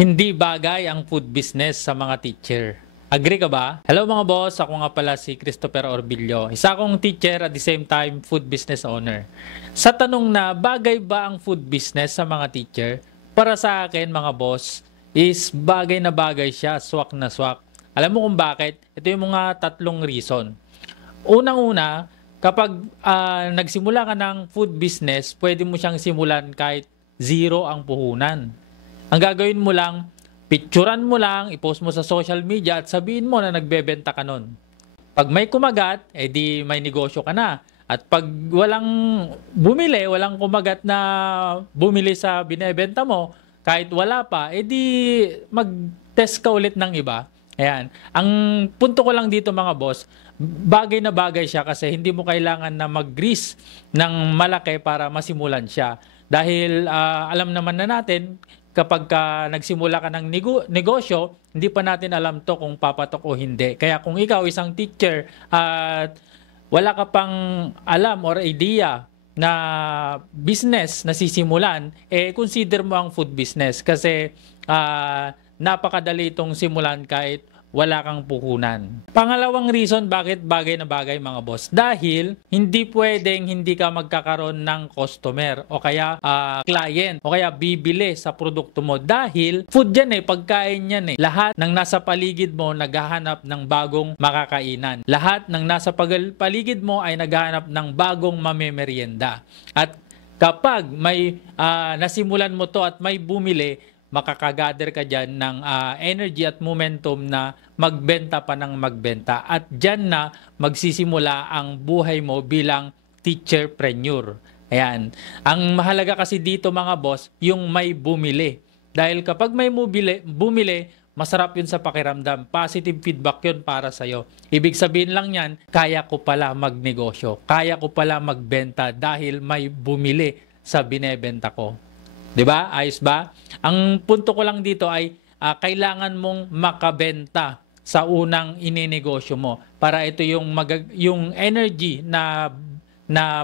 Hindi bagay ang food business sa mga teacher. Agree ka ba? Hello mga boss, ako nga pala si Christopher Orbillo. Isa akong teacher at the same time food business owner. Sa tanong na bagay ba ang food business sa mga teacher? Para sa akin mga boss, is bagay na bagay siya, swak na swak. Alam mo kung bakit? Ito yung mga tatlong reason. Unang-una, kapag nagsimula ka ng food business, pwede mo siyang simulan kahit zero ang puhunan. Ang gagawin mo lang, picturean mo lang, i-post mo sa social media at sabihin mo na nagbebenta ka nun. Pag may kumagat, edi may negosyo ka na. At pag walang bumili, walang kumagat na bumili sa binebenta mo, kahit wala pa, edi mag-test ka ulit ng iba. Ayan. Ang punto ko lang dito mga boss, bagay na bagay siya kasi hindi mo kailangan na mag-risk ng malaki para masimulan siya. Dahil alam naman na natin, kapag nagsimula ka ng negosyo, hindi pa natin alam to kung papatok o hindi. Kaya kung ikaw isang teacher at wala ka pang alam or idea na business na sisimulan, consider mo ang food business kasi napakadali itong simulan kahit wala kang puhunan. Pangalawang reason bakit bagay na bagay mga boss. Dahil hindi pwedeng hindi ka magkakaroon ng customer o kaya client o kaya bibili sa produkto mo. Dahil food yan pagkain yan Lahat ng nasa paligid mo naghahanap ng bagong makakainan. Lahat ng nasa paligid mo ay naghahanap ng bagong mamemerienda. At kapag may nasimulan mo to at may bumili, makakagather ka dyan ng energy at momentum na magbenta pa ng magbenta. At dyan na magsisimula ang buhay mo bilang teacherpreneur. Ayan. Ang mahalaga kasi dito mga boss, yung may bumili. Dahil kapag may bumili, masarap yun sa pakiramdam. Positive feedback yun para sa'yo. Ibig sabihin lang yan, kaya ko pala magnegosyo. Kaya ko pala magbenta dahil may bumili sa binebenta ko. 'Di ba? Ayos ba? Ang punto ko lang dito ay kailangan mong makabenta sa unang ininegosyo mo para ito yung energy na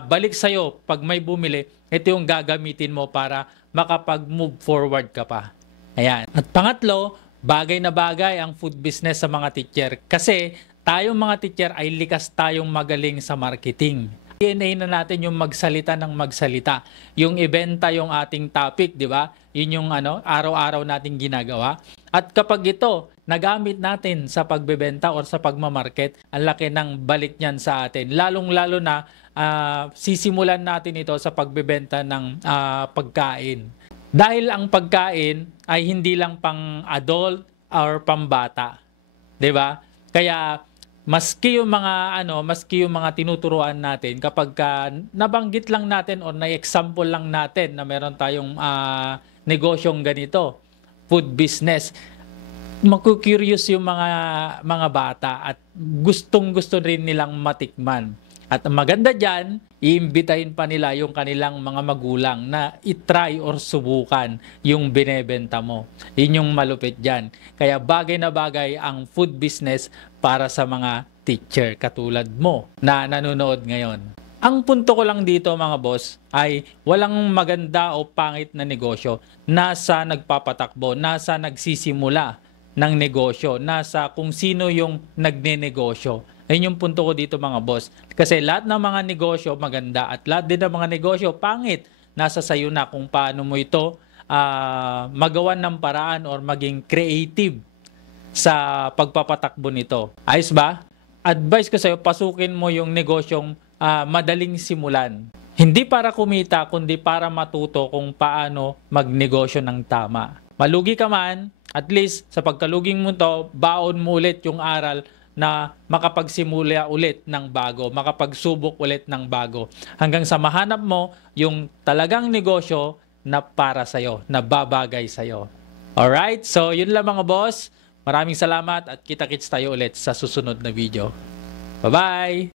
balik sa iyo pag may bumili, ito yung gagamitin mo para makapag-move forward ka pa. Ayan. At pangatlo, bagay na bagay ang food business sa mga teacher kasi tayong mga teacher ay likas tayong magaling sa marketing. DNA na natin yung magsalita ng magsalita. Yung ibenta yung ating topic, di ba? Yun yung araw-araw nating ginagawa. At kapag ito, nagamit natin sa pagbebenta or sa pagmamarket, ang laki ng balik niyan sa atin. Lalong-lalo na sisimulan natin ito sa pagbebenta ng pagkain. Dahil ang pagkain ay hindi lang pang adult or pambata. Di ba? Kaya maski yung mga tinuturuan natin kapag nabanggit lang natin o na-example lang natin na meron tayong negosyong ganito, food business, maku-curious yung mga bata at gustong-gusto rin nilang matikman. At ang maganda diyan, iimbitahin pa nila yung kanilang mga magulang na i-try or subukan yung binebenta mo. Yun yung malupit diyan. Kaya bagay na bagay ang food business para sa mga teacher katulad mo na nanonood ngayon. Ang punto ko lang dito mga boss ay walang maganda o pangit na negosyo. Nasa nagpapatakbo, nasa nagsisimula ng negosyo, nasa kung sino yung nagnenegosyo. Ayun yung punto ko dito mga boss. Kasi lahat ng mga negosyo maganda at lahat din ng mga negosyo pangit. Nasa sayo na kung paano mo ito magawan ng paraan or maging creative sa pagpapatakbo nito. Ayos ba? Advice ko sa'yo, pasukin mo yung negosyong madaling simulan. Hindi para kumita, kundi para matuto kung paano magnegosyo ng tama. Malugi ka man, at least sa pagkaluging mo to, baon mo ulit yung aral na makapagsimula ulit ng bago, makapagsubok ulit ng bago. Hanggang sa mahanap mo yung talagang negosyo na para sa'yo, na babagay sa'yo. Alright? So, yun lang mga boss. Maraming salamat at kita-kits tayo ulit sa susunod na video. Bye-bye!